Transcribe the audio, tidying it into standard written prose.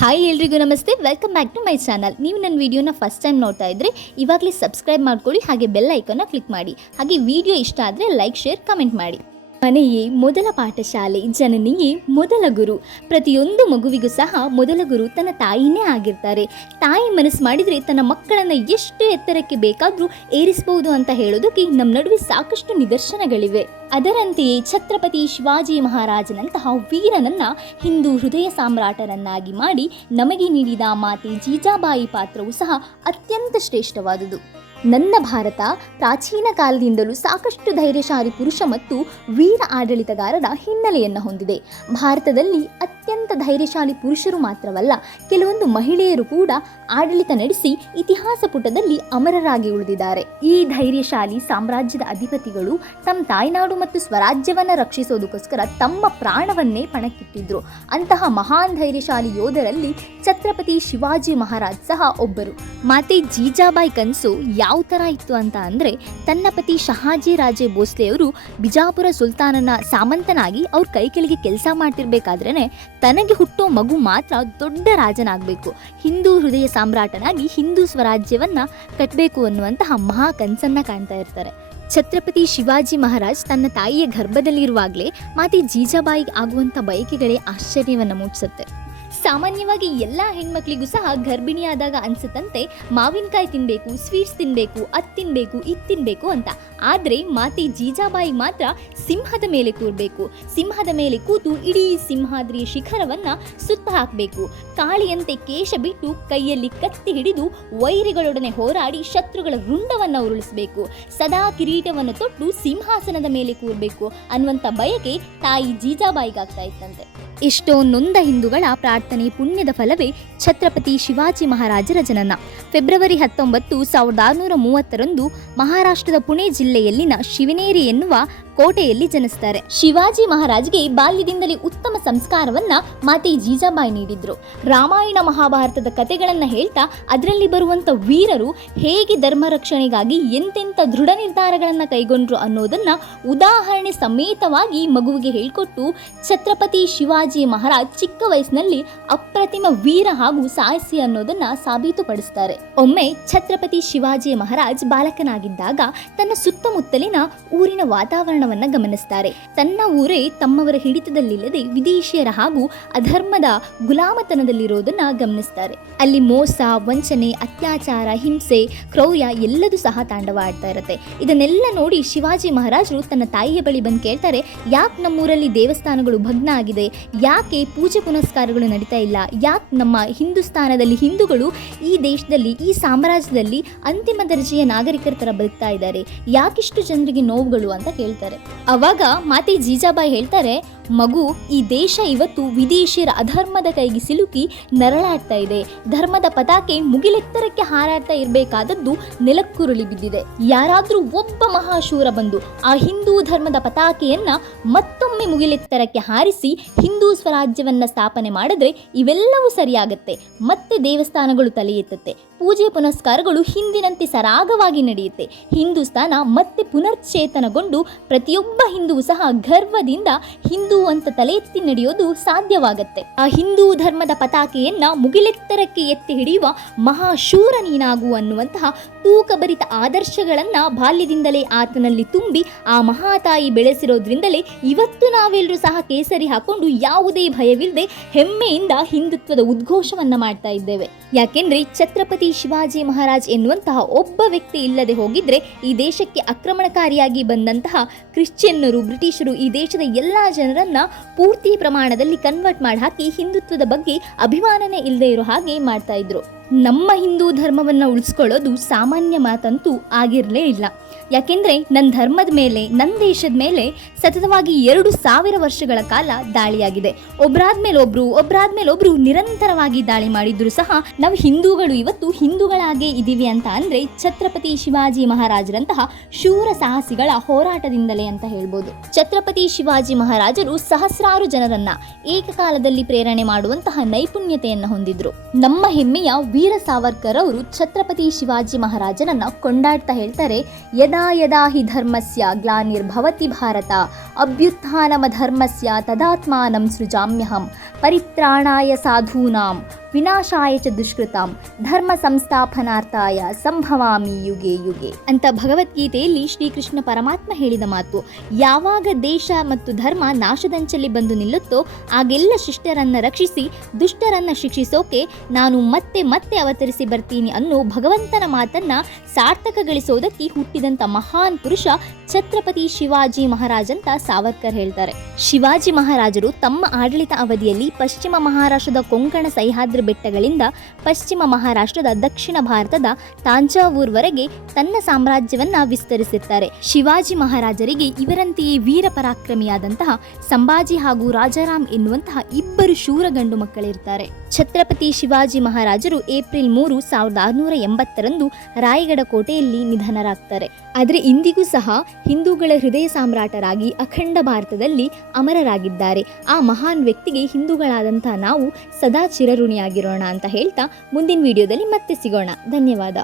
Hi ಎಲ್ರಿಗೂ ನಮಸ್ತೆ, welcome back to my channel. ನೀವು ನನ್ನ ವಿಡಿಯೋನ ಫಸ್ಟ್ ಟೈಮ್ ನೋಡ್ತಾ ಇದ್ದರೆ ಇವಾಗಲೇ ಸಬ್ಸ್ಕ್ರೈಬ್ ಮಾಡ್ಕೊಳ್ಳಿ, ಹಾಗೆ ಬೆಲ್ ಐಕಾನ್ನ ಕ್ಲಿಕ್ ಮಾಡಿ. ಹಾಗೆ ವಿಡಿಯೋ ಇಷ್ಟ ಆದರೆ ಲೈಕ್, ಶೇರ್, ಕಮೆಂಟ್ ಮಾಡಿ. ಮನೆಯೇ ಮೊದಲ ಪಾಠಶಾಲೆ, ಜನನಿಯೇ ಮೊದಲ ಗುರು. ಪ್ರತಿಯೊಂದು ಮಗುವಿಗೂ ಸಹ ಮೊದಲ ಗುರು ತನ್ನ ತಾಯಿನೇ ಆಗಿರ್ತಾರೆ. ತಾಯಿ ಮನಸ್ಸು ಮಾಡಿದರೆ ತನ್ನ ಮಕ್ಕಳನ್ನು ಎಷ್ಟು ಎತ್ತರಕ್ಕೆ ಬೇಕಾದರೂ ಏರಿಸಬಹುದು ಅಂತ ಹೇಳೋದಕ್ಕೆ ನಮ್ಮ ನಡುವೆ ಸಾಕಷ್ಟು ನಿದರ್ಶನಗಳಿವೆ. ಅದರಂತೆಯೇ ಛತ್ರಪತಿ ಶಿವಾಜಿ ಮಹಾರಾಜನಂತಹ ವೀರನನ್ನ ಹಿಂದೂ ಹೃದಯ ಸಾಮ್ರಾಟರನ್ನಾಗಿ ಮಾಡಿ ನಮಗೆ ನೀಡಿದ ಮಾತೆ ಜೀಜಾಬಾಯಿ ಪಾತ್ರವು ಸಹ ಅತ್ಯಂತ ಶ್ರೇಷ್ಠವಾದುದು. ನನ್ನ ಭಾರತ ಪ್ರಾಚೀನ ಕಾಲದಿಂದಲೂ ಸಾಕಷ್ಟು ಧೈರ್ಯಶಾಲಿ ಪುರುಷ ಮತ್ತು ವೀರ ಆಡಳಿತಗಾರರ ಹಿನ್ನೆಲೆಯನ್ನು ಹೊಂದಿದೆ. ಭಾರತದಲ್ಲಿ ಅತ್ಯಂತ ಧೈರ್ಯಶಾಲಿ ಪುರುಷರು ಮಾತ್ರವಲ್ಲ, ಕೆಲವೊಂದು ಮಹಿಳೆಯರು ಕೂಡ ಆಡಳಿತ ನಡೆಸಿ ಇತಿಹಾಸ ಪುಟದಲ್ಲಿ ಅಮರರಾಗಿ ಉಳಿದಿದ್ದಾರೆ. ಈ ಧೈರ್ಯಶಾಲಿ ಸಾಮ್ರಾಜ್ಯದ ಅಧಿಪತಿಗಳು ತಮ್ಮ ತಾಯ್ನಾಡು ಮತ್ತು ಸ್ವರಾಜ್ಯವನ್ನು ರಕ್ಷಿಸೋದಕ್ಕೋಸ್ಕರ ತಮ್ಮ ಪ್ರಾಣವನ್ನೇ ಪಣಕ್ಕಿಟ್ಟಿದ್ರು. ಅಂತಹ ಮಹಾನ್ ಧೈರ್ಯಶಾಲಿ ಯೋಧರಲ್ಲಿ ಛತ್ರಪತಿ ಶಿವಾಜಿ ಮಹಾರಾಜ್ ಸಹ ಒಬ್ಬರು. ಮಾತೆ ಜೀಜಾಬಾಯಿ ಕನಸು ಯಾವ ಥರ ಇತ್ತು ಅಂತ ಅಂದರೆ, ತನ್ನ ಪತಿ ಶಹಾಜಿ ರಾಜೇ ಭೋಸ್ಲೆ ಅವರು ಬಿಜಾಪುರ ಸುಲ್ತಾನನ ಸಾಮಂತನಾಗಿ ಅವ್ರ ಕೈ ಕೆಳಗೆ ಕೆಲಸ ಮಾಡ್ತಿರ್ಬೇಕಾದ್ರೇ ತನಗೆ ಹುಟ್ಟೋ ಮಗು ಮಾತ್ರ ದೊಡ್ಡ ರಾಜನಾಗಬೇಕು, ಹಿಂದೂ ಹೃದಯ ಸಾಮ್ರಾಟನಾಗಿ ಹಿಂದೂ ಸ್ವರಾಜ್ಯವನ್ನ ಕಟ್ಟಬೇಕು ಅನ್ನುವಂತಹ ಮಹಾ ಕನಸನ್ನ ಕಾಣ್ತಾ ಇರ್ತಾರೆ. ಛತ್ರಪತಿ ಶಿವಾಜಿ ಮಹಾರಾಜ್ ತನ್ನ ತಾಯಿಯ ಗರ್ಭದಲ್ಲಿರುವಾಗಲೇ ಮಾತೆ ಜೀಜಾಬಾಯಿಗೆ ಆಗುವಂಥ ಬಯಕೆಗಳೇ ಆಶ್ಚರ್ಯವನ್ನು ಮೂಡಿಸುತ್ತೆ. ಸಾಮಾನ್ಯವಾಗಿ ಎಲ್ಲ ಹೆಣ್ಮಕ್ಳಿಗೂ ಸಹ ಗರ್ಭಿಣಿಯಾದಾಗ ಅನ್ಸುತ್ತಂತೆ ಮಾವಿನಕಾಯಿ ತಿನ್ನಬೇಕು, ಸ್ವೀಟ್ಸ್ ತಿನ್ನಬೇಕು, ಅದು ತಿನ್ನಬೇಕು, ಇದು ತಿನ್ನಬೇಕು ಅಂತ. ಆದರೆ ಮಾತೆ ಜೀಜಾಬಾಯಿ ಮಾತ್ರ ಸಿಂಹದ ಮೇಲೆ ಕೂರಬೇಕು, ಸಿಂಹದ ಮೇಲೆ ಕೂತು ಇಡೀ ಸಿಂಹಾದ್ರಿಯ ಶಿಖರವನ್ನು ಸುತ್ತ ಹಾಕಬೇಕು, ಕಾಳಿಯಂತೆ ಕೇಶ ಬಿಟ್ಟು ಕೈಯಲ್ಲಿ ಕತ್ತಿ ಹಿಡಿದು ವೈರಿಗಳೊಡನೆ ಹೋರಾಡಿ ಶತ್ರುಗಳ ರುಂಡವನ್ನು ಉರುಳಿಸಬೇಕು, ಸದಾ ಕಿರೀಟವನ್ನು ತೊಟ್ಟು ಸಿಂಹಾಸನದ ಮೇಲೆ ಕೂರಬೇಕು ಅನ್ನುವಂಥ ಬಯಕೆ ತಾಯಿ ಜೀಜಾಬಾಯಿಗಾಗ್ತಾ ಇತ್ತಂತೆ. ಎಷ್ಟೋ ನೊಂದ ಹಿಂದೂಗಳ ಪ್ರಾರ್ಥನೆ ಪುಣ್ಯದ ಫಲವೇ ಛತ್ರಪತಿ ಶಿವಾಜಿ ಮಹಾರಾಜರ ಜನನ. ಫೆಬ್ರವರಿ 19, 1630 ಮಹಾರಾಷ್ಟ್ರದ ಪುಣೆ ಜಿಲ್ಲೆಯಲ್ಲಿನ ಶಿವನೇರಿ ಎನ್ನುವ ಕೋಟೆಯಲ್ಲಿ ಜನಿಸ್ತಾರೆ. ಶಿವಾಜಿ ಮಹಾರಾಜ್ಗೆ ಬಾಲ್ಯದಿಂದಲೇ ಉತ್ತಮ ಸಂಸ್ಕಾರವನ್ನ ಮಾತೆ ಜೀಜಾಬಾಯಿ ನೀಡಿದ್ರು. ರಾಮಾಯಣ ಮಹಾಭಾರತದ ಕಥೆಗಳನ್ನ ಹೇಳ್ತಾ ಅದರಲ್ಲಿ ಬರುವಂತ ವೀರರು ಹೇಗೆ ಧರ್ಮ ರಕ್ಷಣೆಗಾಗಿ ಎಂತೆಂಥ ದೃಢ ನಿರ್ಧಾರಗಳನ್ನ ಕೈಗೊಂಡ್ರು ಅನ್ನೋದನ್ನ ಉದಾಹರಣೆ ಸಮೇತವಾಗಿ ಮಗುವಿಗೆ ಹೇಳ್ಕೊಟ್ಟು ಛತ್ರಪತಿ ಶಿವಾಜಿ ಮಹಾರಾಜ್ ಚಿಕ್ಕ ವಯಸ್ಸಿನಲ್ಲಿ ಅಪ್ರತಿಮ ವೀರ ಹಾಗೂ ಸಾಹಸಿ ಅನ್ನೋದನ್ನ ಸಾಬೀತುಪಡಿಸ್ತಾರೆ. ಒಮ್ಮೆ ಛತ್ರಪತಿ ಶಿವಾಜಿ ಮಹಾರಾಜ್ ಬಾಲಕನಾಗಿದ್ದಾಗ ತನ್ನ ಸುತ್ತಮುತ್ತಲಿನ ಊರಿನ ವಾತಾವರಣವನ್ನ ಗಮನಿಸ್ತಾರೆ. ತನ್ನ ಊರೇ ತಮ್ಮವರ ಹಿಡಿತದಲ್ಲಿಲ್ಲದೆ ವಿದೇಶಿಯರ ಹಾಗೂ ಅಧರ್ಮದ ಗುಲಾಮತನದಲ್ಲಿರೋದನ್ನ ಗಮನಿಸ್ತಾರೆ. ಅಲ್ಲಿ ಮೋಸ, ವಂಚನೆ, ಅತ್ಯಾಚಾರ, ಹಿಂಸೆ, ಕ್ರೌರ್ಯ ಎಲ್ಲದೂ ಸಹ ತಾಂಡವಾಡ್ತಾ ಇರುತ್ತೆ. ಇದನ್ನೆಲ್ಲ ನೋಡಿ ಶಿವಾಜಿ ಮಹಾರಾಜರು ತನ್ನ ತಾಯಿಯ ಬಳಿ ಬಂದು ಕೇಳ್ತಾರೆ, ಯಾಕೆ ನಮ್ಮೂರಲ್ಲಿ ದೇವಸ್ಥಾನಗಳು ಭಗ್ನ ಆಗಿದೆ, ಯಾಕೆ ಪೂಜೆ ಪುನಸ್ಕಾರಗಳು ನಡೀತಾ ಇಲ್ಲ, ಯಾಕೆ ನಮ್ಮ ಹಿಂದೂಸ್ತಾನದಲ್ಲಿ ಹಿಂದೂಗಳು ಈ ದೇಶದಲ್ಲಿ ಈ ಸಾಮ್ರಾಜ್ಯದಲ್ಲಿ ಅಂತಿಮ ದರ್ಜೆಯ ನಾಗರಿಕರ ತರ ಬದುಕ್ತಾ ಇದ್ದಾರೆ, ಯಾಕಿಷ್ಟು ಜನರಿಗೆ ನೋವುಗಳು ಅಂತ ಕೇಳ್ತಾರೆ. ಅವಾಗ ಮಾತೆ ಜೀಜಾಬಾಯಿ ಹೇಳ್ತಾರೆ, ಮಗು, ಈ ದೇಶ ಇವತ್ತು ವಿದೇಶಿಯರ ಅಧರ್ಮದ ಕೈಗೆ ಸಿಲುಕಿ ನರಳಾಡ್ತಾ ಇದೆ. ಧರ್ಮದ ಪತಾಕೆ ಮುಗಿಲೆತ್ತರಕ್ಕೆ ಹಾರಾಡ್ತಾ ಇರಬೇಕಾದದ್ದು ನೆಲಕ್ಕುರುಳಿ ಬಿದ್ದಿದೆ. ಯಾರಾದ್ರೂ ಒಬ್ಬ ಮಹಾಶೂರ ಬಂದು ಆ ಹಿಂದೂ ಧರ್ಮದ ಪತಾಕೆಯನ್ನ ಮತ್ತೊಮ್ಮೆ ಮುಗಿಲೆತ್ತರಕ್ಕೆ ಹಾರಿಸಿ ಹಿಂದೂ ಸ್ವರಾಜ್ಯವನ್ನ ಸ್ಥಾಪನೆ ಮಾಡಿದ್ರೆ ಇವೆಲ್ಲವೂ ಸರಿಯಾಗತ್ತೆ. ಮತ್ತೆ ದೇವಸ್ಥಾನಗಳು ತಲೆ ಎತ್ತುತ್ತೆ, ಪೂಜೆ ಪುನಸ್ಕಾರಗಳು ಹಿಂದಿನಂತೆ ಸರಾಗವಾಗಿ ನಡೆಯುತ್ತೆ, ಹಿಂದೂಸ್ತಾನ ಮತ್ತೆ ಪುನರ್ಚೇತನಗೊಂಡು ಪ್ರತಿಯೊಬ್ಬ ಹಿಂದೂವು ಸಹ ಗರ್ವದಿಂದ ಹಿಂದೂ ಅಂತ ತಲೆ ಎತ್ತಿ ನಡೆಯೋದು ಸಾಧ್ಯವಾಗತ್ತೆ. ಆ ಹಿಂದೂ ಧರ್ಮದ ಪತಾಕೆಯನ್ನ ಮುಗಿಲೆತ್ತರಕ್ಕೆ ಎತ್ತಿ ಹಿಡಿಯುವ ಮಹಾಶೂರ ನೀನಾಗು ಅನ್ನುವಂತಹ ತೂಕಭರಿತ ಆದರ್ಶಗಳನ್ನ ಬಾಲ್ಯದಿಂದಲೇ ಆತನಲ್ಲಿ ತುಂಬಿ ಆ ಮಹಾತಾಯಿ ಬೆಳೆಸಿರೋದ್ರಿಂದಲೇ ಇವತ್ತು ನಾವೆಲ್ಲರೂ ಸಹ ಕೇಸರಿ ಹಾಕೊಂಡು ಯಾವುದೇ ಭಯವಿಲ್ಲದೆ ಹೆಮ್ಮೆಯಿಂದ ಹಿಂದುತ್ವದ ಉದ್ಘೋಷವನ್ನ ಮಾಡ್ತಾ ಇದ್ದೇವೆ. ಯಾಕೆಂದ್ರೆ ಛತ್ರಪತಿ ಶಿವಾಜಿ ಮಹಾರಾಜ್ ಎನ್ನುವಂತಹ ಒಬ್ಬ ವ್ಯಕ್ತಿ ಇಲ್ಲದೆ ಹೋಗಿದ್ರೆ ಈ ದೇಶಕ್ಕೆ ಆಕ್ರಮಣಕಾರಿಯಾಗಿ ಬಂದಂತಹ ಕ್ರಿಶ್ಚಿಯನ್ನರು, ಬ್ರಿಟಿಷರು ಈ ದೇಶದ ಎಲ್ಲಾ ಜನರನ್ನ ಪೂರ್ತಿ ಪ್ರಮಾಣದಲ್ಲಿ ಕನ್ವರ್ಟ್ ಮಾಡಿ ಹಾಕಿ ಹಿಂದುತ್ವದ ಬಗ್ಗೆ ಅಭಿಮಾನನೇ ಇಲ್ಲದೆ ಇರೋ ಹಾಗೆ ಮಾಡ್ತಾ ಇದ್ರು. ನಮ್ಮ ಹಿಂದೂ ಧರ್ಮವನ್ನು ಉಳಿಸ್ಕೊಳ್ಳೋದು ಸಾಮಾನ್ಯ ಮಾತಂತೂ ಆಗಿರಲೇ ಇಲ್ಲ. ಯಾಕೆಂದರೆ ನನ್ನ ಧರ್ಮದ ಮೇಲೆ, ನನ್ನ ದೇಶದ ಮೇಲೆ ಸತತವಾಗಿ 2000 ವರ್ಷಗಳ ಕಾಲ ದಾಳಿಯಾಗಿದೆ. ಒಬ್ಬರಾದ್ಮೇಲೆ ಒಬ್ರು ನಿರಂತರವಾಗಿ ದಾಳಿ ಮಾಡಿದ್ರು ಸಹ ನಾವು ಹಿಂದೂಗಳು ಇವತ್ತು ಹಿಂದೂಗಳಾಗೇ ಇದ್ದೀವಿ ಅಂತ ಅಂದರೆ ಛತ್ರಪತಿ ಶಿವಾಜಿ ಮಹಾರಾಜರಂತಹ ಶೂರ ಸಾಹಸಿಗಳ ಹೋರಾಟದಿಂದಲೇ ಅಂತ ಹೇಳ್ಬೋದು. ಛತ್ರಪತಿ ಶಿವಾಜಿ ಮಹಾರಾಜರು ಸಹಸ್ರಾರು ಜನರನ್ನ ಏಕಕಾಲದಲ್ಲಿ ಪ್ರೇರಣೆ ಮಾಡುವಂತಹ ನೈಪುಣ್ಯತೆಯನ್ನು ಹೊಂದಿದ್ರು. ನಮ್ಮ ಹೆಮ್ಮೆಯ ವೀರ ಸಾವರ್ಕರ್ ಅವರು ಛತ್ರಪತಿ ಶಿವಾಜಿ ಮಹಾರಾಜರನ್ನ ಕೊಂಡಾಡ್ತಾ ಹೇಳ್ತಾರೆ, ಯದಾ ಯದಾ ಹಿ ಧರ್ಮಸ್ಯ ಗ್ಲಾನಿರ್ಭವತಿ ಭಾರತ ಅಭ್ಯುತ್ಥಾನಮ ಧರ್ಮಸ್ಯ ತದಾತ್ಮಾನಂ ಸೃಜಾಮ್ಯಹಂ ಪರಿತ್ರಾಣಾಯ ಸಾಧೂನಾಂ ವಿನಾಶಾಯ ಚ ದುಷ್ಕೃತಾಂ ಧರ್ಮ ಸಂಸ್ಥಾಪನಾರ್ಥಾಯ ಸಂಭವಾಮಿ ಯುಗೆ ಯುಗೆ ಅಂತ ಭಗವದ್ಗೀತೆಯಲ್ಲಿ ಶ್ರೀಕೃಷ್ಣ ಪರಮಾತ್ಮ ಹೇಳಿದ ಮಾತು. ಯಾವಾಗ ದೇಶ ಮತ್ತು ಧರ್ಮ ನಾಶದಂಚಲ್ಲಿ ಬಂದು ನಿಲ್ಲುತ್ತೋ ಆಗೆಲ್ಲ ಶಿಷ್ಟರನ್ನ ರಕ್ಷಿಸಿ ದುಷ್ಟರನ್ನ ಶಿಕ್ಷಿಸೋಕೆ ನಾನು ಮತ್ತೆ ಮತ್ತೆ ಅವತರಿಸಿ ಬರ್ತೀನಿ ಅನ್ನೋ ಭಗವಂತನ ಮಾತನ್ನ ಸಾರ್ಥಕಗೊಳಿಸೋದಕ್ಕೆ ಹುಟ್ಟಿದಂಥ ಮಹಾನ್ ಪುರುಷ ಛತ್ರಪತಿ ಶಿವಾಜಿ ಮಹಾರಾಜ್ ಅಂತ ಸಾವರ್ಕರ್ ಹೇಳ್ತಾರೆ. ಶಿವಾಜಿ ಮಹಾರಾಜರು ತಮ್ಮ ಆಡಳಿತ ಅವಧಿಯಲ್ಲಿ ಪಶ್ಚಿಮ ಮಹಾರಾಷ್ಟ್ರದ ಕೊಂಕಣ ಸಹ್ಯಾದ್ರಿ ಬೆಟ್ಟಗಳಿಂದ ಪಶ್ಚಿಮ ಮಹಾರಾಷ್ಟ್ರದ ದಕ್ಷಿಣ ಭಾರತದ ತಾಂಜಾವೂರ್ವರೆಗೆ ತನ್ನ ಸಾಮ್ರಾಜ್ಯವನ್ನ ವಿಸ್ತರಿಸುತ್ತಾರೆ. ಶಿವಾಜಿ ಮಹಾರಾಜರಿಗೆ ಇವರಂತೆಯೇ ವೀರ ಪರಾಕ್ರಮಿಯಾದಂತಹ ಸಂಭಾಜಿ ಹಾಗೂ ರಾಜಾರಾಮ್ ಎನ್ನುವಂತಹ ಇಬ್ಬರು ಶೂರ ಗಂಡು ಮಕ್ಕಳಿರ್ತಾರೆ. ಛತ್ರಪತಿ ಶಿವಾಜಿ ಮಹಾರಾಜರು ಏಪ್ರಿಲ್ 3, 1680ರಂದು ರಾಯಗಢ ಕೋಟೆಯಲ್ಲಿ ನಿಧನರಾಗ್ತಾರೆ. ಆದರೆ ಇಂದಿಗೂ ಸಹ ಹಿಂದೂಗಳ ಹೃದಯ ಸಾಮ್ರಾಟರಾಗಿ ಅಖಂಡ ಭಾರತದಲ್ಲಿ ಅಮರರಾಗಿದ್ದಾರೆ. ಆ ಮಹಾನ್ ವ್ಯಕ್ತಿಗೆ ಹಿಂದೂಗಳಾದಂಥ ನಾವು ಸದಾ ಚಿರಋಣಿಯಾಗಿರೋಣ ಅಂತ ಹೇಳ್ತಾ ಮುಂದಿನ ವಿಡಿಯೋದಲ್ಲಿ ಮತ್ತೆ ಸಿಗೋಣ. ಧನ್ಯವಾದ.